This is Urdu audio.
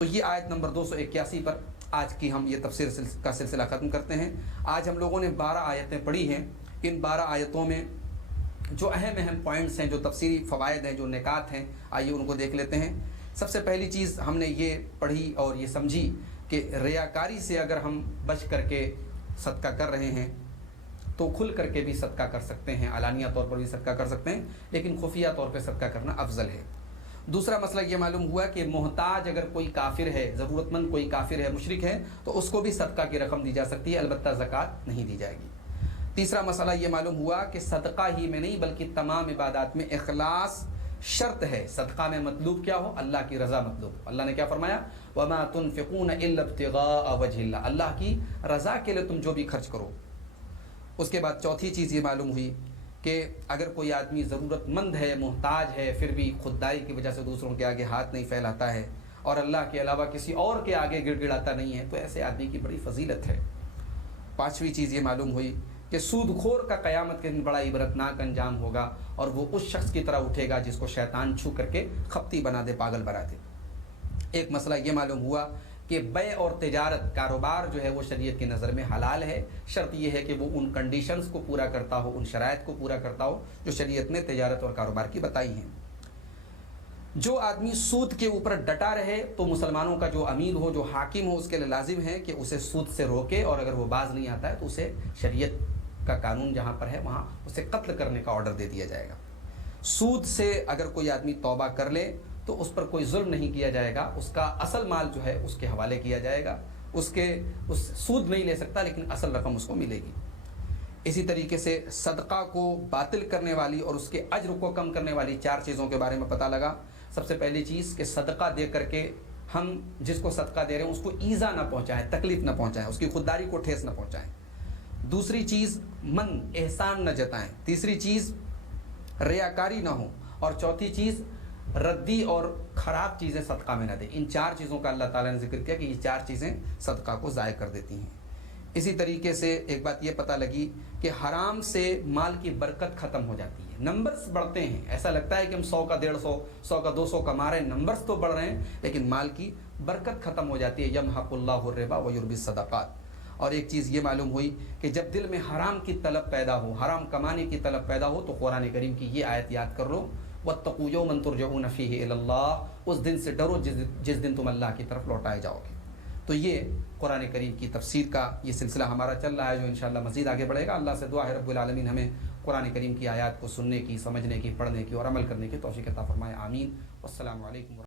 تو یہ آیت نمبر 281 پر آج کی ہم یہ تفسیر کا سلسلہ ختم کرتے ہیں۔ آج ہم لوگوں نے 12 آیتیں پڑھی ہیں۔ ان 12 آیتوں میں جو اہم پوائنٹس ہیں، جو تفسیری فوائد ہیں، جو نکات ہیں، آئیے ان کو دیکھ لیتے ہیں۔ سب سے پہلی چیز ہم نے یہ پڑھی اور یہ سمجھی کہ ریاکاری سے اگر ہم بچ کر کے صدقہ کر رہے ہیں تو کھل کر کے بھی صدقہ کر سکتے ہیں، علانیہ طور پر بھی صدقہ کر سکتے ہیں، لیکن خفیہ طور پہ صدقہ کرنا افضل ہے۔ دوسرا مسئلہ یہ معلوم ہوا کہ محتاج اگر کوئی کافر ہے، ضرورت مند کوئی کافر ہے، مشرک ہے، تو اس کو بھی صدقہ کی رقم دی جا سکتی ہے، البتہ زکوٰۃ نہیں دی جائے گی۔ تیسرا مسئلہ یہ معلوم ہوا کہ صدقہ ہی میں نہیں بلکہ تمام عبادات میں اخلاص شرط ہے۔ صدقہ میں مطلوب کیا ہو؟ اللہ کی رضا مطلوب۔ اللہ نے کیا فرمایا؟ وَمَا تُنْفِقُونَ إِلَّا ابْتِغَاءَ وَجْهِ اللَّهِ، اللہ کی رضا کے لیے تم جو بھی خرچ کرو۔ اس کے بعد چوتھی چیز یہ معلوم ہوئی کہ اگر کوئی آدمی ضرورت مند ہے، محتاج ہے، پھر بھی خودداری کی وجہ سے دوسروں کے آگے ہاتھ نہیں پھیلاتا ہے اور اللہ کے علاوہ کسی اور کے آگے گڑ گڑاتا نہیں ہے، تو ایسے آدمی کی بڑی فضیلت ہے۔ پانچویں چیز یہ معلوم ہوئی کہ سود خور کا قیامت کے دن بڑا عبرتناک انجام ہوگا، اور وہ اس شخص کی طرح اٹھے گا جس کو شیطان چھو کر کے خپتی بنا دے، پاگل بنا دے۔ ایک مسئلہ یہ معلوم ہوا کہ بیع اور تجارت، کاروبار جو ہے وہ شریعت کی نظر میں حلال ہے، شرط یہ ہے کہ وہ ان کنڈیشنز کو پورا کرتا ہو، ان شرائط کو پورا کرتا ہو جو شریعت نے تجارت اور کاروبار کی بتائی ہیں۔ جو آدمی سود کے اوپر ڈٹا رہے تو مسلمانوں کا جو امیر ہو، جو حاکم ہو، اس کے لیے لازم ہے کہ اسے سود سے روکے، اور اگر وہ باز نہیں آتا ہے تو اسے شریعت کا قانون جہاں پر ہے وہاں اسے قتل کرنے کا آرڈر دے دیا جائے گا۔ سود سے اگر کوئی آدمی توبہ کر لے تو اس پر کوئی ظلم نہیں کیا جائے گا، اس کا اصل مال جو ہے اس کے حوالے کیا جائے گا، اس سود نہیں لے سکتا لیکن اصل رقم اس کو ملے گی۔ اسی طریقے سے صدقہ کو باطل کرنے والی اور اس کے اجر کو کم کرنے والی 4 چیزوں کے بارے میں پتہ لگا۔ سب سے پہلی چیز کہ صدقہ دے کر کے ہم جس کو صدقہ دے رہے ہیں اس کو ایذا نہ پہنچائیں، تکلیف نہ پہنچائیں، اس کی خودداری کو ٹھیس نہ پہنچائیں۔ دوسری چیز احسان نہ جتائیں۔ تیسری چیز ریاکاری نہ ہو، اور چوتھی چیز ردی اور خراب چیزیں صدقہ میں نہ دیں۔ ان 4 چیزوں کا اللہ تعالیٰ نے ذکر کیا کہ یہ 4 چیزیں صدقہ کو ضائع کر دیتی ہیں۔ اسی طریقے سے ایک بات یہ پتہ لگی کہ حرام سے مال کی برکت ختم ہو جاتی ہے، نمبرز بڑھتے ہیں، ایسا لگتا ہے کہ ہم 100 کا 150، 100 کا 200 کما رہے ہیں، نمبرز تو بڑھ رہے ہیں لیکن مال کی برکت ختم ہو جاتی ہے۔ یمحق اللہ الربا ویربی الصدقات۔ اور ایک چیز یہ معلوم ہوئی کہ جب دل میں حرام کی طلب پیدا ہو، حرام کمانے کی طلب پیدا ہو، تو قرآن کریم کی یہ آیت یاد کر لو، وَاتَّقُوا يَوْمًا تُرْجَعُونَ فِيهِ إِلَى اللَّهِ، اس دن سے ڈرو جس دن تم اللہ کی طرف لوٹائے جاؤ گے۔ تو یہ قرآن کریم کی تفسیر کا یہ سلسلہ ہمارا چل رہا ہے، جو انشاءاللہ مزید آگے بڑھے گا۔ اللہ سے دعا ہے رب العالمین ہمیں قرآن کریم کی آیات کو سننے کی، سمجھنے کی، پڑھنے کی اور عمل کرنے کی توفیق عطا فرمائے، آمین۔ والسلام علیکم۔